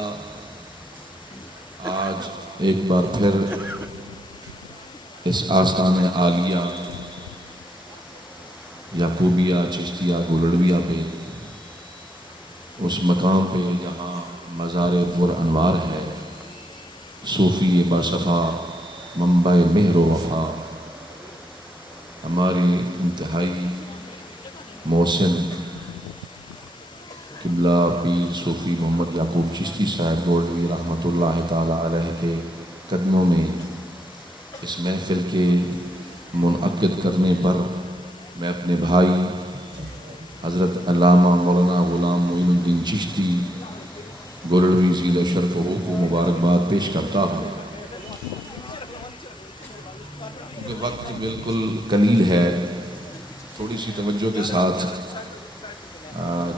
الحمدللہ آج ایک بار پھر اس آستان عالیہ یعقوبیہ چشتیہ گولڑویہ پہ اس مقام پہ جہاں مزار پر انوار ہے، صوفی باصفا منبع مہر و وفا، ہماری انتہائی محسن قبلہ پیر صوفی محمد یعقوب چشتی صاحب گولڑوی رحمۃ اللہ تعالی علیہ کے قدموں میں اس محفل کے منعقد کرنے پر میں اپنے بھائی حضرت علامہ مولانا غلام معین الدین چشتی گولڑوی ذیل شرف و کو مبارکباد پیش کرتا ہوں، کیونکہ وقت بالکل قلیل ہے۔ تھوڑی سی توجہ کے ساتھ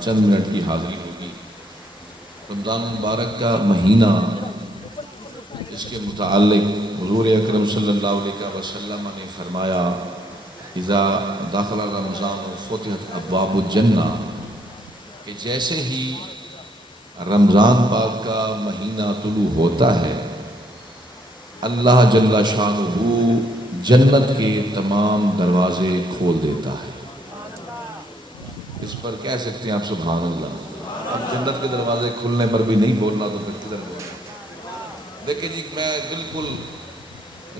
چند منٹ کی حاضری ہوگی۔ رمضان مبارک کا مہینہ، اس کے متعلق حضور اکرم صلی اللہ علیہ وسلم نے فرمایا اذا داخل رمضان فتحت ابواب الجنہ، کہ جیسے ہی رمضان پاک کا مہینہ طلوع ہوتا ہے اللہ جل شانہ جنت کے تمام دروازے کھول دیتا ہے۔ اس پر کہہ سکتے ہیں آپ سبحان اللہ۔ اب جنت کے دروازے کھلنے پر بھی نہیں بولنا تو پھر کدھر بولنا؟ دیکھیں جی، میں بالکل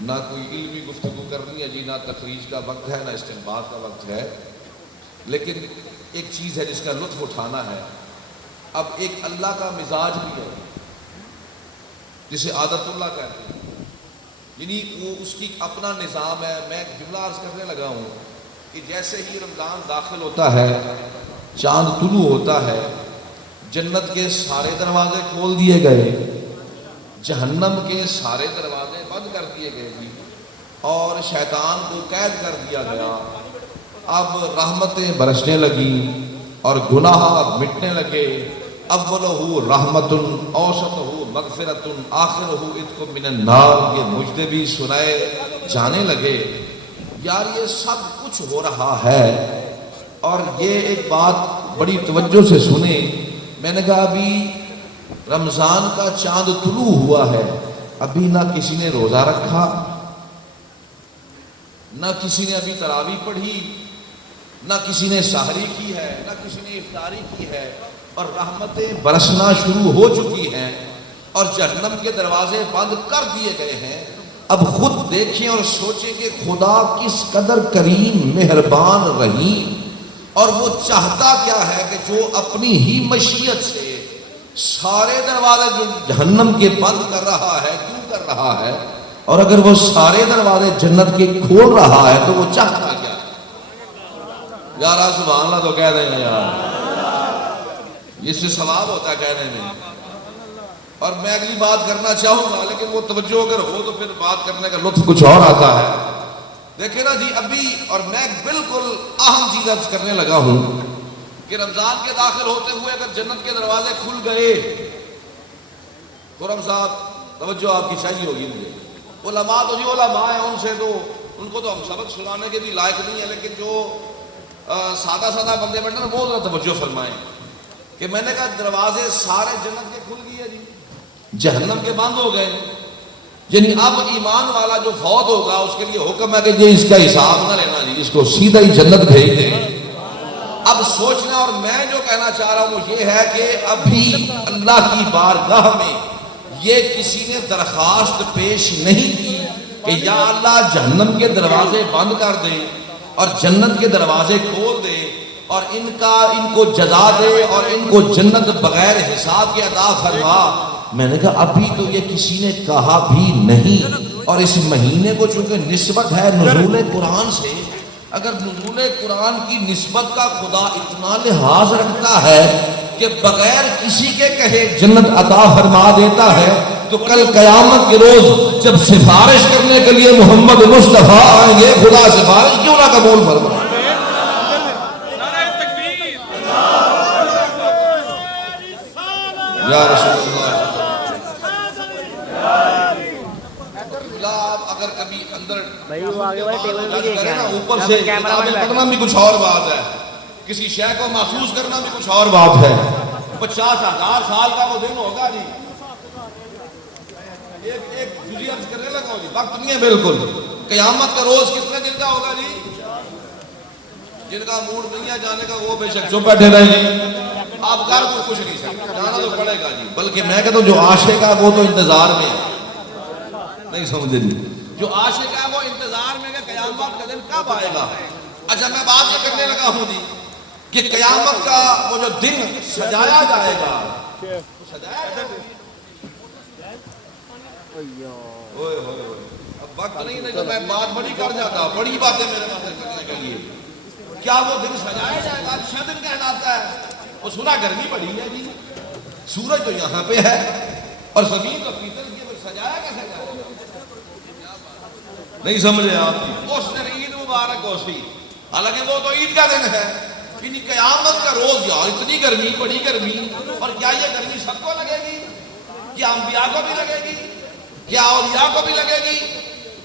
نہ کوئی علمی گفتگو کرنی ہے جی، نہ تخریج کا وقت ہے، نہ استنباط کا وقت ہے، لیکن ایک چیز ہے جس کا لطف اٹھانا ہے۔ اب ایک اللہ کا مزاج بھی ہے جسے عادت اللہ کہتے ہیں، یعنی وہ اس کی اپنا نظام ہے۔ میں ایک جملہ عرض کرنے لگا ہوں کہ جیسے ہی رمضان داخل ہوتا ہے، چاند طلوع ہوتا ہے، جنت کے سارے دروازے کھول دیے گئے، جہنم کے سارے دروازے بند کر دیے گئے جی، اور شیطان کو قید کر دیا گیا۔ اب رحمتیں برسنے لگیں اور گناہ مٹنے لگے۔ اولہ رحمت اوسطہ مغفرت آخرہ عتق من النار، یہ مجدے بھی سنائے جانے لگے۔ یار یہ سب کچھ ہو رہا ہے، اور یہ ایک بات بڑی توجہ سے سنیں۔ میں نے کہا ابھی رمضان کا چاند طلوع ہوا ہے، ابھی نہ کسی نے روزہ رکھا، نہ کسی نے ابھی تراویح پڑھی، نہ کسی نے سحری کی ہے، نہ کسی نے افطاری کی ہے، اور رحمتیں برسنا شروع ہو چکی ہیں اور جہنم کے دروازے بند کر دیے گئے ہیں۔ اب خود دیکھیں اور سوچیں کہ خدا کس قدر کریم، مہربان، رحیم، اور وہ چاہتا کیا ہے کہ جو اپنی ہی مشیت سے سارے دروازے جو جہنم کے بند کر رہا ہے، کیوں کر رہا ہے؟ اور اگر وہ سارے دروازے جنت کے کھول رہا ہے تو وہ چاہتا کیا ہے؟ یار سبحان اللہ تو کہہ دیں گے یار، اس سے ثواب ہوتا ہے کہنے میں۔ اور میں اگلی بات کرنا چاہوں گا، لیکن وہ توجہ اگر ہو تو پھر بات کرنے کا لطف کچھ اور آتا ہے۔ دیکھیں نا جی، ابھی اور میں بالکل اہم چیز عرض کرنے لگا ہوں کہ رمضان کے داخل ہوتے ہوئے اگر جنت کے دروازے کھل گئے، خرم صاحب توجہ آپ کی چاہیے ہوگی مجھے، علماء تو جی علماء ہیں، ان سے تو ان کو تو ہم سبق سنانے کے بھی لائق نہیں ہے، لیکن جو سادہ سادہ بندے بیٹھے نا وہ ذرا توجہ فرمائیں کہ میں نے کہا دروازے سارے جنت کے کھل گئے جی، جہنم کے بند ہو گئے، یعنی اب ایمان والا جو فوت ہوگا اس کے لیے حکم ہے کہ جی اس کا حساب نہ لینا جی، اس کو سیدھا ہی جنت بھیج دیں۔ اب سوچنا، اور میں جو کہنا چاہ رہا ہوں وہ یہ ہے کہ ابھی اللہ کی بارگاہ میں یہ کسی نے درخواست پیش نہیں کی کہ یا اللہ جہنم کے دروازے بند کر دے اور جنت کے دروازے کھول دے اور ان کو جزا دے اور ان کو جنت بغیر حساب کے عطا فرما۔ میں نے کہا ابھی تو یہ کسی نے کہا بھی نہیں، اور اس مہینے کو چونکہ نسبت ہے نزول قرآن سے، اگر نزول قرآن کی نسبت کا خدا اتنا لحاظ رکھتا ہے کہ بغیر کسی کے کہے جنت عطا فرما دیتا ہے، تو کل قیامت کے روز جب سفارش کرنے کے لیے محمد مصطفیٰ آئیں گے، خدا سفارش کیوں نہ قبول فرمائے؟ یا رسول اللہ، اگر کبھی اندر اوپر سے کتابیں پڑھنا بھی کچھ اور بات ہے، کسی شے کو محسوس کرنا بھی کچھ اور بات ہے۔ 50,000 سال کا وہ دن ہوگا جی، ایک جزی عرض کرنے لگا جی، وقت نہیں ہے بالکل. قیامت کا روز کس نے دل کا ہوگا جی؟ جن کا موڈ نہیں ہے جانے کا وہ بے شک چپ بیٹھے رہے جی. آپ کر کو کچھ نہیں سکتے، جانا تو پڑے گا جی. بلکہ میں کہتا ہوں جو عاشق ہے وہ تو انتظار میں ہے. نہیں سمجھے جی؟ جو عاشق ہے وہ انتظار میں کہ قیامت کا دن کب آئے گا. اچھا میں بات یہ کرنے لگا ہوں جی کہ قیامت کا وہ جو دن سجایا جائے گا، سجایا جائے گا. اب وقت نہیں تو میں بات بڑی کر جاتا، بڑی باتیں میرے پاس کرنے کے لیے. کیا وہ دن سجایا جائے گا؟ اچھا دن کہلاتا ہے. وہ سنا گرمی بڑی ہے جی، سورج تو یہاں پہ ہے اور زمین تو پیتل کی، تو سجایا کیسے جائے گا؟ نہیں سمجھے آپ؟ اس دن عید مبارک ہو سی، حالانکہ وہ تو عید کا دن ہے. یعنی قیامت کا روز یار اتنی گرمی، بڑی گرمی. اور کیا یہ گرمی سب کو لگے گی؟ کیا انبیاء کو بھی لگے گی؟ کیا اولیاء کو بھی لگے گی؟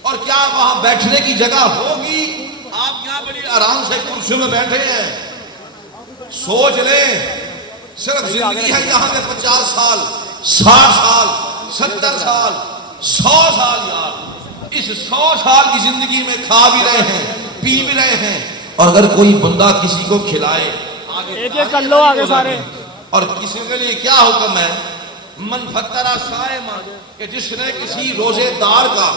اور کیا وہاں بیٹھنے کی جگہ ہوگی؟ آپ یہاں بڑی آرام سے کرسیوں میں بیٹھے ہیں. سوچ لیں صرف زندگی ہے یہاں پہ 50 سال، 60 سال، 70 سال، 100 سال. یار اس 100 سال کی زندگی میں کھا بھی رہے ہیں، پی بھی رہے ہیں. اور اگر کوئی بندہ کسی کو کھلائے، ایک ایک کر لو آگے سارے. اور کسی کے لیے کیا حکم ہے؟ من فطر صائما، کہ جس نے کسی روزے دار کا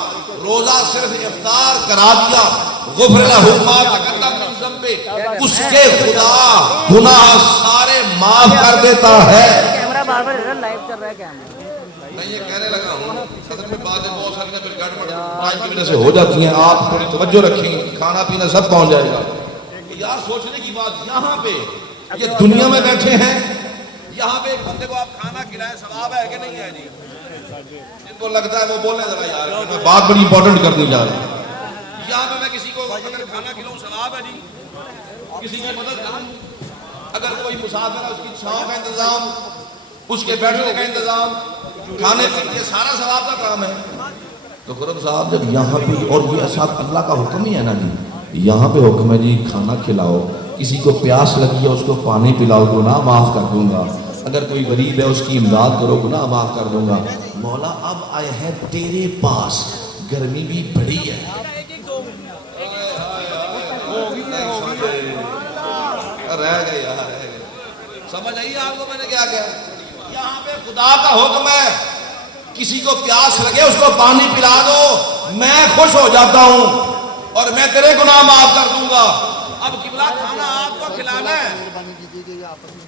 روزہ صرف افطار کرا دیا، غفر لہ ما تقدم من ذنبہ، اس کے خدا گناہ سارے معاف کر دیتا ہے. کیمرہ بار بار لائیو چل رہا ہے کیمرہ. میں یہ کہنے لگا ہوں اصل میں باتیں بہت ساری پھر گڑبڑ ٹائم کی وجہ سے ہو جاتی ہیں. آپ تھوڑی توجہ رکھیں، کھانا پینا سب پہنچ جائے گا. یار سوچنے کی بات، یہاں پہ یہ دنیا میں بیٹھے ہیں، یہاں پہ ایک بندے کو آپ کھانا کھلائیں ثواب ہے کہ نہیں ہے جی؟ جن کو لگتا ہے وہ بولیں ذرا یار، میں بات بڑی امپورٹنٹ کرنے جا رہا ہوں. یہاں پہ میں کسی کو اگر کھانا کھلاؤں ثواب ہے جی؟ کسی کی مدد کروں، اگر کوئی مسافر ہے اس کی چھاؤں کا انتظام، اس کے بیٹھنے کا انتظام، کھانے پینے کے سارا ثواب کا کام ہے. تو خرم صاحب جب یہاں پہ، اور یہ ساتھ اللہ کا حکم ہی ہے نا جی، یہاں پہ حکم ہے جی کھانا کھلاؤ، کسی کو پیاس لگی ہے اس کو پانی پلاؤ، گناہ معاف کر دوں گا. اگر کوئی غریب ہے اس کی امداد کرو، گناہ معاف کر دوں گا. مولا اب آئے ہیں تیرے پاس، گرمی بھی بڑی ہے. رہ گئے یار، رہ گئے. سمجھ آئیے آپ کو میں نے کیا کہا؟ یہاں پہ خدا کا حکم ہے کسی کو پیاس لگے اس کو پانی پلا دو، میں خوش ہو جاتا ہوں اور میں تیرے گناہ معاف کر دوں گا. اب قبلہ کھانا آپ کو کھلانا ہے،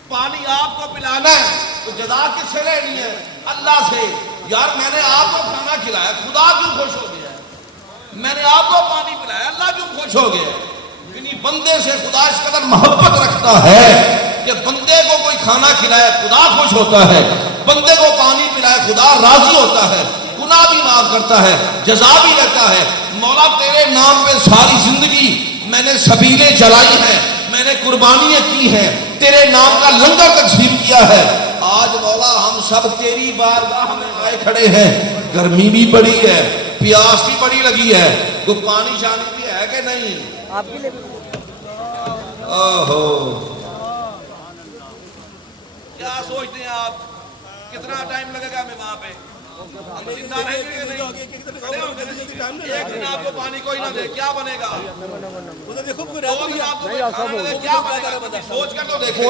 پانی آپ کو پلانا ہے، تو جزا کس سے لینی ہے؟ اللہ سے. یار میں نے آپ کو کھانا کھلایا، خدا کیوں خوش ہو گیا؟ میں نے آپ کو پانی پلایا، اللہ کیوں خوش ہو گیا؟ یعنی بندے سے خدا اس قدر محبت رکھتا ہے کہ بندے کو کوئی کھانا کھلائے خدا خوش ہوتا ہے، بندے کو پانی پلائے خدا راضی ہوتا ہے، گناہ بھی معاف کرتا ہے، جزا بھی دیتا ہے. مولا تیرے نام پہ ساری زندگی میں نے سبیلیں چلائی ہیں، میں نے قربانیاں کی ہیں، تیرے نام کا لنگر تقسیم کیا ہے. آج مولا ہم سب تیری بارگاہ میں آئے کھڑے ہیں، گرمی بھی بڑی ہے، پیاس بھی بڑی لگی ہے، تو پانی شانی بھی ہے کہ نہیں؟ آپ کے لیے کیا سوچتے ہیں آپ؟ کتنا ٹائم لگے گا ہمیں وہاں پہ؟ ہم زندہ رہیں گے نہیں؟ ایک دن آپ کو پانی کوئی نہ دے کیا بنے گا؟ دو دن آپ کو کھانا نہ دے کیا بنے گا؟ سوچ کر تو دیکھیں.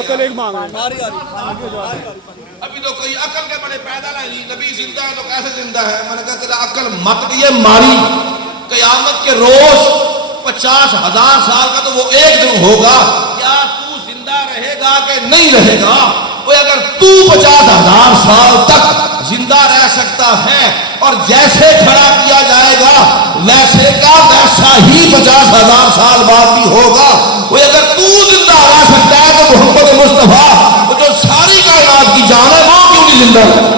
ابھی تو کوئی عقل کے بڑے پیدا نہیں، نبی زندہ ہے تو کیسے زندہ ہے؟ میں نے کہا تیرا عقل مت لیے ماری. قیامت کے روز 50,000 سال کا تو وہ ایک دن ہوگا. کیا تو زندہ رہے گا کہ نہیں رہے گا؟ وہ اگر تو 50,000 سال تک زندہ رہ سکتا ہے اور جیسے کھڑا کیا جائے گا ویسے کا ویسا ہی 50,000 سال بعد بھی ہوگا. وہ اگر تو زندہ رہ سکتا ہے تو محمد مصطفیٰ وہ جو ساری کائنات کی جان ہے وہ کیوں نہیں زندہ ہے؟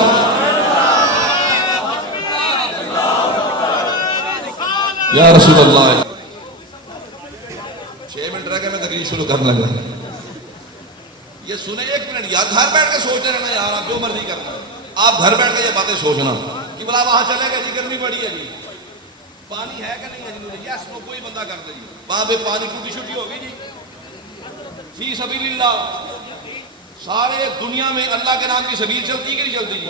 یا رسول اللہ. 6 منٹ رہ گئے میں تقریر شروع کرنے لگا. یہ سنیں 1 منٹ، یا گھر بیٹھ کے سوچتے رہنا یار، آپ جو مرضی کرنا، آپ گھر بیٹھ کے یہ باتیں سوچنا کہ بلا وہاں چلے گا جی گرمی بڑی ہے جی، پانی ہے کہ نہیں ہے جی؟ یس نو کوئی بندہ کرتا جی، وہاں پہ پانی ٹوٹی چھوٹی ہوگی جی، فی سبیل اللہ سارے دنیا میں اللہ کے نام کی سبیل چلتی کہ نہیں چلتی جی؟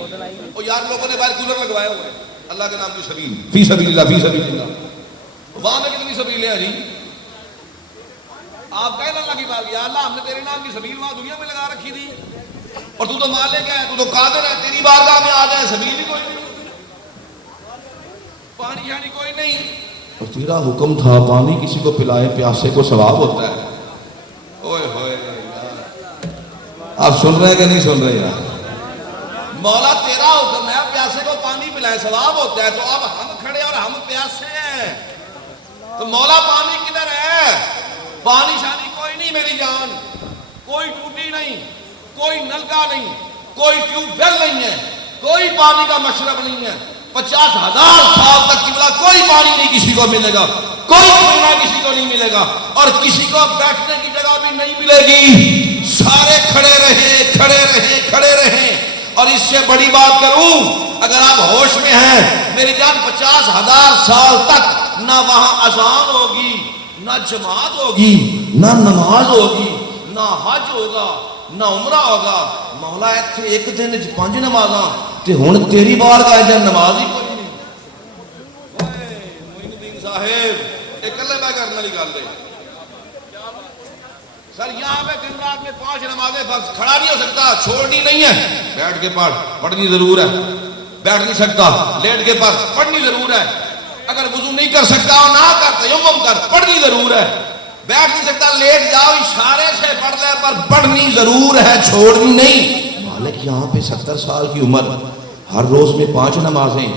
اور یار لوگوں نے باہر کولر لگوائے ہوئے ہیں اللہ کے نام کی سبیل، فی سبیل اللہ، فی سبیل اللہ، وہاں پہ کتنی سبیلیں ہیں جی؟ آپ کہیں اللہ کی بات، یا اللہ ہم نے تیرے نام کی سبیل وہاں دنیا میں لگا رکھی تھی اور تو مالک ہے، تو قادر ہے، تیری بارگاہ میں آ جائے سبیل ہی کوئی نہیں، پانی شانی کوئی نہیں، اور تیرا حکم تھا پانی کسی کو پلائے پیاسے کو ثواب ہوتا ہے۔ اوئے ہوئے آپ سن رہے ہیں کہ نہیں سن رہے یار؟ مولا تیرا حکم ہے پیاسے کو پانی پلائے ثواب ہوتا ہے، تو اب ہم کھڑے اور ہم پیاسے ہیں، تو مولا پانی کدھر ہے؟ پانی شانی کوئی نہیں میری جان، کوئی ٹوٹی نہیں، کوئی نلکا نہیں، کوئی ٹیوب ویل نہیں ہے، کوئی پانی کا مشرب نہیں ہے، 50,000 سال تک قبلہ کوئی پانی نہیں کسی کو ملے گا، کوئی پینا کسی کو نہیں ملے گا، اور کسی کو بیٹھنے کی جگہ بھی نہیں ملے گی، سارے کھڑے رہیں کھڑے رہیں کھڑے رہیں۔ اور اس سے بڑی بات کروں، اگر آپ ہوش میں ہیں میری جان، 50,000 سال تک نہ وہاں اذان ہوگی، نہ جماعت ہوگی، نہ نماز ہوگی، نہ حج ہوگا، نہ عمرہ ہوگا۔ مولا ایتھے ایک دن 5 نمازاں تے ہن تیری بارگاہ وچ نماز ہی کوئی نہیں۔ معین الدین صاحب ایک کلے میں کرنے والی گل ہے سر، یہاں پہ دن رات میں 5 نمازیں فرض، کھڑا نہیں ہو سکتا، چھوڑنی نہیں ہے، بیٹھ کے پڑھنی ضرور ہے، بیٹھ نہیں سکتا لیٹ کے پڑھنی ضرور ہے، اگر وضو نہیں کر سکتا نہ کر، تیمم کر، پڑھنی ضرور ہے، بیٹھ نہیں سکتا لیٹ جاؤ اشارے سے پڑھ لے، پر پڑھنی ضرور ہے، چھوڑنی نہیں۔ مالک یہاں پہ 70 سال کی عمر، ہر روز میں 5 نمازیں،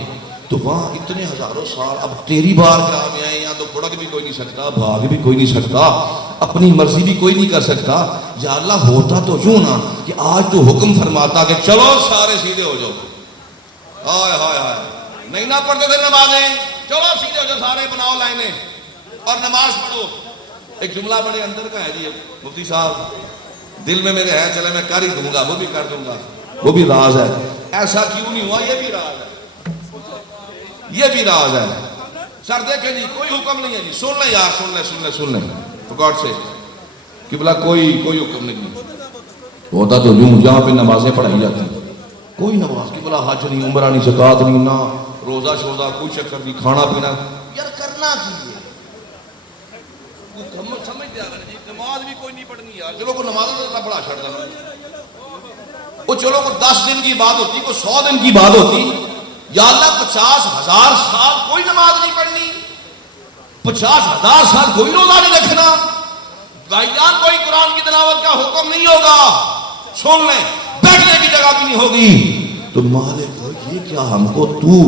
تو وہاں اتنے ہزاروں سال، اب تیری بارگاہ میں آئے، یہاں تو پڑھ بھی کوئی نہیں سکتا، بھاگ بھی کوئی نہیں سکتا، اپنی مرضی بھی کوئی نہیں کر سکتا۔ یا اللہ ہوتا تو یوں نا کہ آج تو حکم فرماتا کہ چلو سارے سیدھے ہو جاؤ، ہائے ہائے ہائے، نہیں نہ پڑھتے تھے نمازیں، چلو سیدھے ہو جاؤ سارے، بناؤ لائنیں اور نماز پڑھو۔ ایک جملہ بڑے اندر کا ہے جی مفتی صاحب، دل میں میرے ہے، چلے میں کر ہی دوں گا، وہ بھی کر دوں گا، وہ بھی راز ہے، ایسا کیوں نہیں ہوا یہ بھی راز ہے، یہ بھی راز ہے۔ سر دیکھیں جی کوئی حکم نہیں ہے جی، سن لیں یار، سن لیں سن لیں سن لیں، تو گاڈ سے قبلہ کوئی حکم نہیں ہوتا تو یوں جہاں پہ نمازیں پڑھائی جاتی ہیں، کوئی نماز قبلہ حج نہیں، عمرہ نہیں، زکوٰۃ نہیں، نہ روزہ شوزہ، کوئی چکر نہیں، کھانا پینا، یار کرنا کی ہے، سمجھ دیا جی، نماز بھی کوئی نہیں پڑھنی یار، چلو کوئی نماز اللہ پڑھا چھڑ دینا، وہ چلو کوئی 10 دن کی بات ہوتی، کوئی 100 دن کی بات ہوتی، یا اللہ 50,000 سال کوئی نماز نہیں پڑھنی، 50,000 سال کوئی روزہ نہیں رکھنا، بھائی جان کوئی قرآن کی تلاوت کا حکم نہیں ہوگا، سن لیں، بیٹھنے کی جگہ بھی نہیں ہوگی، تو مالک یہ کیا ہم کو تو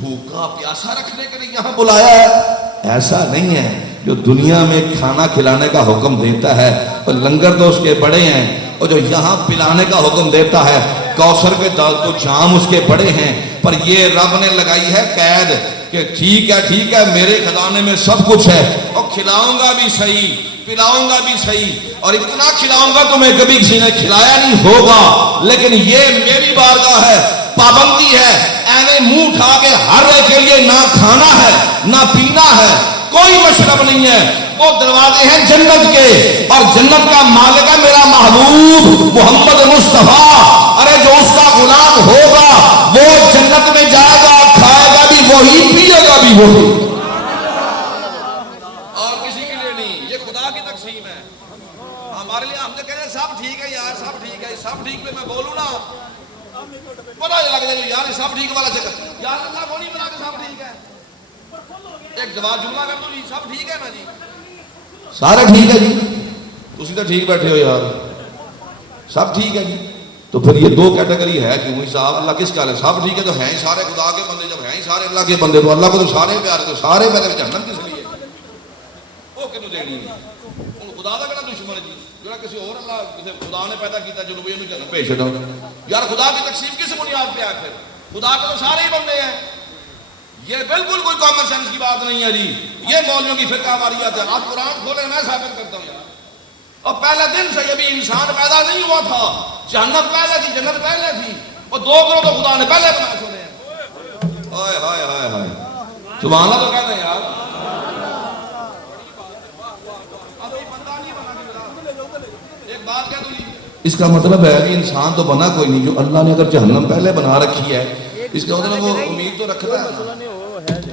بھوکا پیاسا رکھنے کے لیے یہاں بلایا ہے؟ ایسا نہیں ہے، جو دنیا میں کھانا کھلانے کا حکم دیتا ہے اور لنگر تو اس کے بڑے ہیں، اور جو یہاں پلانے کا حکم دیتا ہے کوثر کے دال تو جام اس کے بڑے ہیں، پر یہ رب نے لگائی ہے قید کہ ٹھیک ہے میرے خزانے میں سب کچھ ہے، اور کھلاؤں گا بھی صحیح، پلاؤں گا بھی صحیح، اور اتنا کھلاؤں گا تمہیں کبھی کسی نے کھلایا نہیں ہوگا، لیکن یہ میری بارگاہ ہے، پابندی ہے، اینے منہ اٹھا کے ہر ایک کے لیے نہ کھانا ہے نہ پینا ہے، کوئی مشرب نہیں ہے، وہ دروازے ہیں جنت کے، اور جنت کا مالک ہے میرا محبوب محمد مصطفیٰ، ارے جو اس کا غلام ہوگا وہ جنت میں جائے گا، کھائے گا بھی وہی، پیے گا بھی وہی، اور کسی کے لیے نہیں، یہ خدا کی تقسیم ہے ہمارے لیے۔ ہم تو کہتے ہیں سب ٹھیک ہے یار، سب ٹھیک ہے، سب ٹھیک میں بولوں نا پتہ لگ جائے یار سب ٹھیک والا چکر، یار اللہ کو نہیں بنا کے سب ٹھیک ہے، ایک جواب جملہ کر دو جی، سب ٹھیک ہے نا جی، سارے ٹھیک ہے جی، تسی تو ٹھیک بیٹھے ہو یار، سب ٹھیک ہے جی، تو پھر یہ 2 کیٹیگری ہے کیوں صاحب؟ اللہ کس کا ہے؟ سب ٹھیک ہے تو ہیں ہی سارے خدا کے بندے، جب ہیں ہی سارے اللہ کے بندے، تو اللہ کو تو سارے پیارے، تو سارے میرے جہنم کس لیے وہ کیوں دینی ہے؟ خدا کا کہنا دشمن ہے جی، جو کسی اور اللہ کسی خدا نے پیدا کیتا جو یہ جہنم بھیج چھڑا یار، خدا کی تقسیم کس بنیاد پہ ہے؟ پھر خدا کے تو سارے ہی بندے ہیں، یہ بالکل کوئی کامن سینس کی بات نہیں ہے جی، یہ مولویوں کی فرقہ واریت ہے۔ آپ قرآن کھولیں میں ثابت کرتا ہوں یار، اور پہلے دن سے یہ بھی انسان پیدا نہیں ہوا تھا، جہنت پہلے تھی، جنت پہلے تھی، اور 2 گروہ تو خدا نے پہلے بنا چھوڑے ہیں، ہائے ہائے ہائے ہائے، سبحان اللہ تو کہتے ہیں یار، ایک بات کہہ دوں جی، اس کا مطلب ہے کہ انسان تو بنا کوئی نہیں، جو اللہ نے اگر جہنم پہلے بنا رکھی ہے اس کا مطلب وہ امید تو رکھتا ہے۔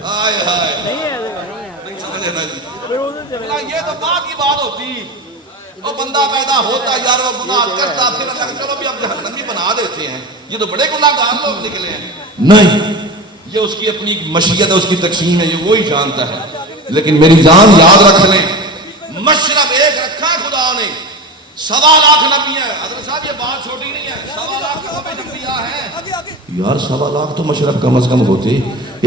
ہائے ہائے نہیں سمجھے نا جی، یہ تو بعد کی بات ہوتی، وہ بندہ پیدا ہوتا یار وہ گناہ کرتا، پھر اللہ چلو بھی اب جہنم بھی بنا دیتے ہیں، یہ تو بڑے گناہ گار لوگ نکلے ہیں۔ نہیں، یہ اس کی اپنی مشیت ہے، اس کی تقسیم ہے، یہ وہی جانتا ہے۔ لیکن میری جان یاد رکھ لیں، مشرب ایک رکھا ہے خدا نے، 1.25 لاکھ نبی ہیں۔ حضرت صاحب یہ بات چھوٹی نہیں ہے، 1.25 انبیاء ہیں یار، 1.25 لاکھ تو مشرب کم از کم ہوتے،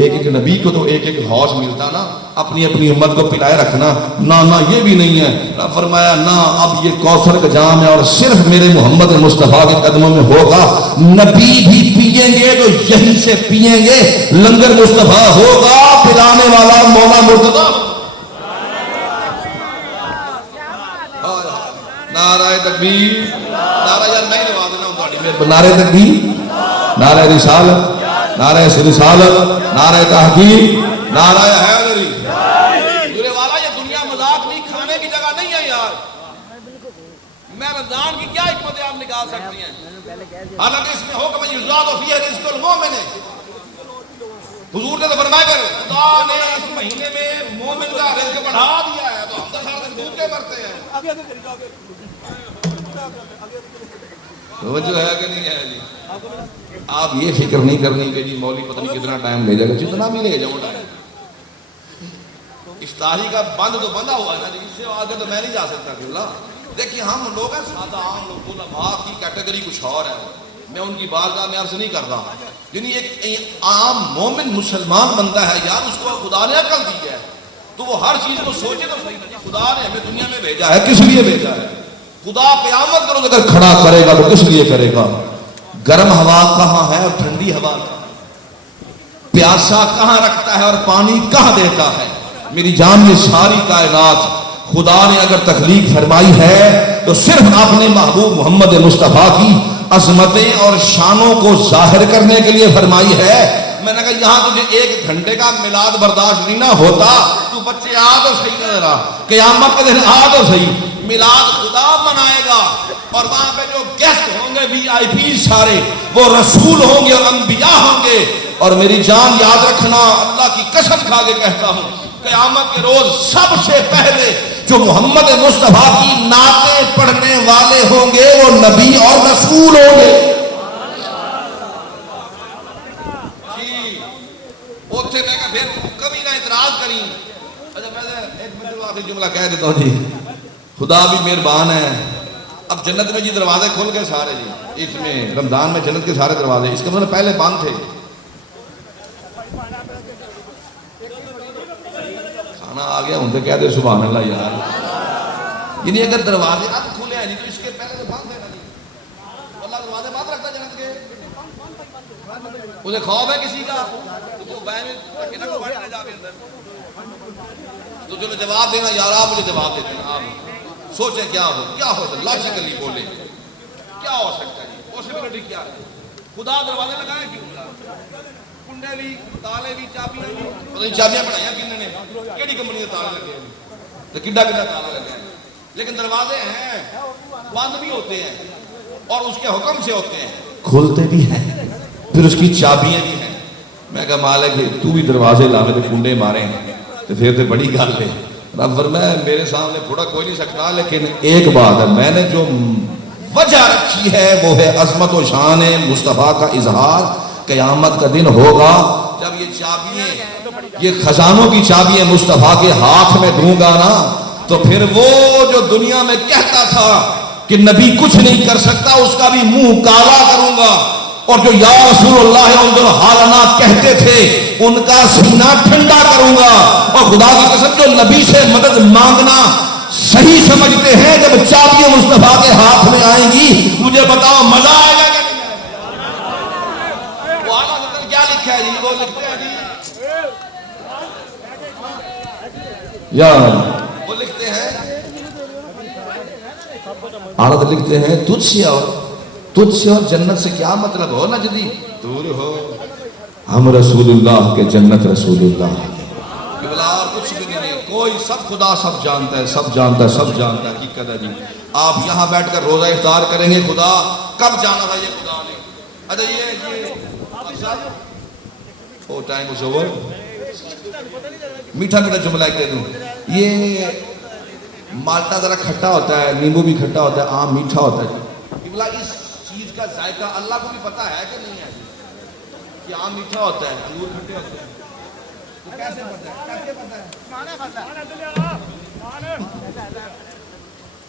ایک ایک نبی کو تو ایک ایک حوض ملتا نا، اپنی اپنی امت کو پلائے رکھنا۔ نہ یہ بھی نہیں ہے، رب فرمایا نہ اب یہ کوثر کا جام ہے اور صرف میرے محمد مصطفیٰ کے قدموں میں ہوگا، نبی بھی پئیں گے تو یہیں سے پئیں گے، لنگر مصطفیٰ ہوگا، پلانے والا مولا مرتضیٰ۔ نعرہ تکبیر، نعرہ یار میں ہی نواز دینا ہوں تھوڑی میرے، نعرہ تکبیر، نعرہ رسالت، نعرہ رسالت، نعرہ تحقیق، نعرہ حیدری۔ میرے والا یہ دنیا مذاق نہیں، کھانے کی جگہ نہیں ہے یار۔ میں رمضان کی کیا حکمتیں آپ نکال سکتی ہیں؟ حالانکہ اس میں حکم یزاد فی رزق المومن، حضور نے تو فرمایا کہ خدا نے اس مہینے میں مومن کا رزق بڑھا دیا ہے، تو ہم تو سارے دن بھوکے مرتے ہیں۔ توجہ ہے کہ نہیں ہے جی؟ آپ یہ فکر نہیں کرنی کہ جی مولوی پتہ نہیں کتنا ٹائم لے جائے گا، جتنا بھی لے جاؤں ٹائم۔ افطاری کا بند تو بندہ ہوا ہے نا جی، اس سے آگے تو میں نہیں جا سکتا کہ اللہ دیکھیے ہم لوگ ہیں سادہ عام لوگ، علماء کی کیٹیگری کچھ اور ہے، میں ان کی بارگاہ میں عرض نہیں کر رہا، یعنی ایک عام مومن مسلمان بندہ ہے یار، اس کو خدا نے عقل دی ہے تو وہ ہر چیز کو سوچے تو صحیح نا، خدا نے ہمیں دنیا میں بھیجا ہے، کس لیے بھیجا ہے؟ خدا قیامت کرو اگر کھڑا کرے گا تو کس لیے کرے گا؟ گرم ہوا کہاں ہے اور ٹھنڈی ہوا کہاں، پیاسا کہاں رکھتا ہے اور پانی کہاں دیتا ہے؟ میری جان یہ ساری کائنات خدا نے اگر تخلیق فرمائی ہے تو صرف اپنے محبوب محمد مصطفیٰ کی عظمتیں اور شانوں کو ظاہر کرنے کے لیے فرمائی ہے۔ میں نے کہا یہاں تجھے 1 گھنٹے کا میلاد برداشت نہیں نہ ہوتا، تو بچے آ تو صحیح نہ ذرا، قیامت کے دن آ تو صحیح، میلاد خدا منائے گا اور وہاں پہ جو گیسٹ ہوں گے VIP سارے وہ رسول ہوں گے اور انبیاء ہوں گے۔ اور میری جان یاد رکھنا، اللہ کی قسم کھا کے کہتا ہوں، قیامت کے روز سب سے پہلے جو محمد مصطفیٰ کی نعتیں پڑھنے والے ہوں گے وہ نبی اور رسول ہوں گے۔ جی اوتھے میں کہا پھر کبھی نہ اعتراض کریں۔ اچھا میں ایک آخری جملہ کہہ دیتا ہوں جی، خدا بھی مہربان ہے۔ اب جنت میں جی دروازے کھل گئے سارے جی، اس میں رمضان میں جنت کے سارے دروازے، اس کا مطلب پہلے بند تھے، کھانا آ گیا ان سے کہہ دے سبحان اللہ یار، یعنی اگر دروازے اب کھلے ہیں جی تو اس کے پہلے تو بند ہے نا جی، اللہ دروازے بند رکھتا جنت کے، اسے خوف ہے کسی کا تو تو چلو جواب دینا یار، آپ مجھے جواب دیتے ہیں، آپ سوچیں کیا ہو سکتا، لاجیکلی بولیں کیا ہو سکتا ہے جی، پاسبلٹی کیا ہے؟ خدا دروازے لگائے کیوں؟ کنڈے بھی، تالے بھی، چابیاں بھی، پتہ نہیں چابیاں بنائیاں کن نے، کیڑی کمپنی کے تالے لگے ہیں تو کڈا تالا لگا ہے، لیکن دروازے ہیں بند بھی ہوتے ہیں اور اس کے حکم سے ہوتے ہیں، کھولتے بھی ہیں، پھر اس کی چابیاں بھی ہیں۔ میں کہا مالک تو بھی دروازے لاوے تو کنڈے مارے تو پھر تو بڑی گل ہے۔ رب فرمایا میرے سامنے پھوڑا کوئی نہیں سکتا، لیکن ایک بات ہے، میں نے جو وجہ رکھی ہے وہ ہے عظمت و شان مصطفیٰ کا اظہار۔ قیامت کا دن ہوگا جب یہ چابیاں، یہ خزانوں کی چابیاں مصطفیٰ کے ہاتھ میں دوں گا نا، تو پھر وہ جو دنیا میں کہتا تھا کہ نبی کچھ نہیں کر سکتا اس کا بھی منہ کالا کروں گا، اور جو یا رسول اللہ انظر حالنا کہتے تھے ان کا سینہ ٹھنڈا کروں گا۔ اور خدا کی قسم جو نبی سے مدد مانگنا صحیح سمجھتے ہیں، جب چابیاں مصطفیٰ کے ہاتھ میں آئیں گی مجھے بتاؤ مزہ آئے گا کہ نہیں آئے گا؟ وہ آنا حضرت کیا لکھا ہے جی، وہ لکھتے ہیں جی یا وہ لکھتے ہیں عادت لکھتے ہیں تجھ سے اور جنت سے کیا مطلب ہو نجدی دور ہو، ہم رسول اللہ کے جنت رسول اللہ کہ بلا اور کچھ بھی نہیں، کوئی سب خدا سب جانتا ہے، سب جانتا ہے، سب جانتا ہے، حقیقت ہے جی۔ آپ یہاں بیٹھ کر روزہ افطار کریں گے، خدا کب جانا تھا یہ خدا نے. اچھا یہ ٹائم از اوور. میٹھا میٹھا جملہ کہہ دوں، یہ مالٹا ذرا کھٹا ہوتا ہے، نیمبو بھی کھٹا ہوتا ہے، آم میٹھا ہوتا ہے. اس چیز کا ذائقہ اللہ کو بھی پتا ہے کہ نہیں ہے کہ آم میٹھا ہوتا ہے، انگور کھٹے ہوتے ہیں. تو کیسے پتا ہے؟ کیسے پتا ہے؟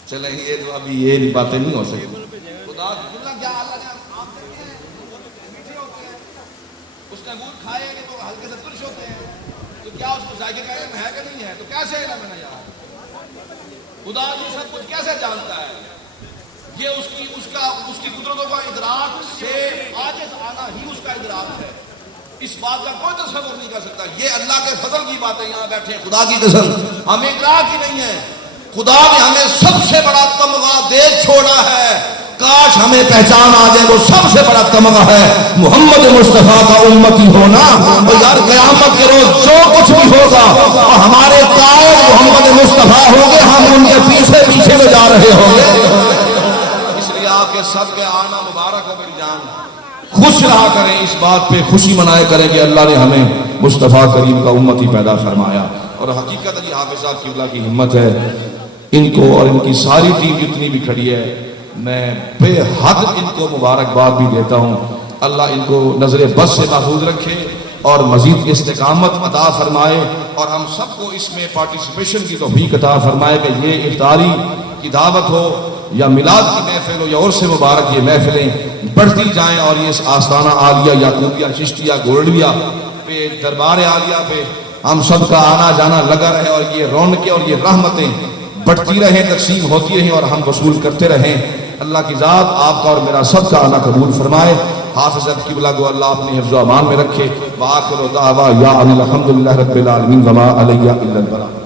چلیں یہ تو ابھی یہ باتیں نہیں ہو سکتی. خدا کیا اللہ نے آم دیتے ہیں میٹھے ہوتے ہیں، اس نے انگور کھائے کہ تو ہلکے سے ترش ہوتے ہیں، تو کیا اس کو ذائقے کا علم ہے کہ نہیں ہے؟ تو کیسے علم ہے یار؟ خدا یہ سب کچھ کیسے جانتا ہے؟ یہ اس کی قدرتوں کا ادراک سے عاجز آنا ہی اس کا ادراک ہے. اس بات کا کوئی تصور نہیں کر سکتا. یہ اللہ کے فضل کی باتیں یہاں بیٹھے ہیں، خدا کی قسم ہمیں ادراک ہی نہیں ہے. خدا نے ہمیں سب سے بڑا تمغہ دے چھوڑا ہے. کاش ہمیں پہچان آ جائے وہ سب سے بڑا تمغہ ہے محمد مصطفیٰ کا امتی ہونا. اور یار قیامت کے روز جو کچھ بھی ہوگا اور ہمارے قائد محمد مصطفیٰ ہوں گے، ہم ان کے پیچھے پیچھے میں جا رہے ہوں گے. اس لیے آپ کے سب کے آنا مبارک ہو میری جان. خوش رہا کریں، اس بات پہ خوشی منائے کریں کہ اللہ نے ہمیں مصطفیٰ کریم کا امتی پیدا فرمایا. اور حقیقت علی حافظ صاحب قبلہ کی ہمت ہے، ان کو اور ان کی ساری ٹیم جتنی بھی کھڑی ہے، میں بے حد ان کو مبارکباد بھی دیتا ہوں. اللہ ان کو نظر بد سے محفوظ رکھے اور مزید استقامت عطا فرمائے، اور ہم سب کو اس میں پارٹیسپیشن کی توفیق عطا فرمائے کہ یہ افطاری کی دعوت ہو یا میلاد کی محفل ہو یا اور سے مبارک یہ محفلیں بڑھتی جائیں، اور یہ اس آستانہ عالیہ یعقوبیہ چشتیہ گولڈویہ پہ دربار عالیہ پہ ہم سب کا آنا جانا لگا رہے، اور یہ رونقیں اور یہ رحمتیں بڑھتی رہیں، تقسیم ہوتی رہیں، اور ہم وصول کرتے رہیں. اللہ کی ذات آپ کا اور میرا سب کا آنا قبول فرمائے. حافظ قبلہ کو اللہ اپنے حفظ و امان میں رکھے. وآخر دعوانا یا الحمدللہ رب العالمین وما علیہ الا البلاغ.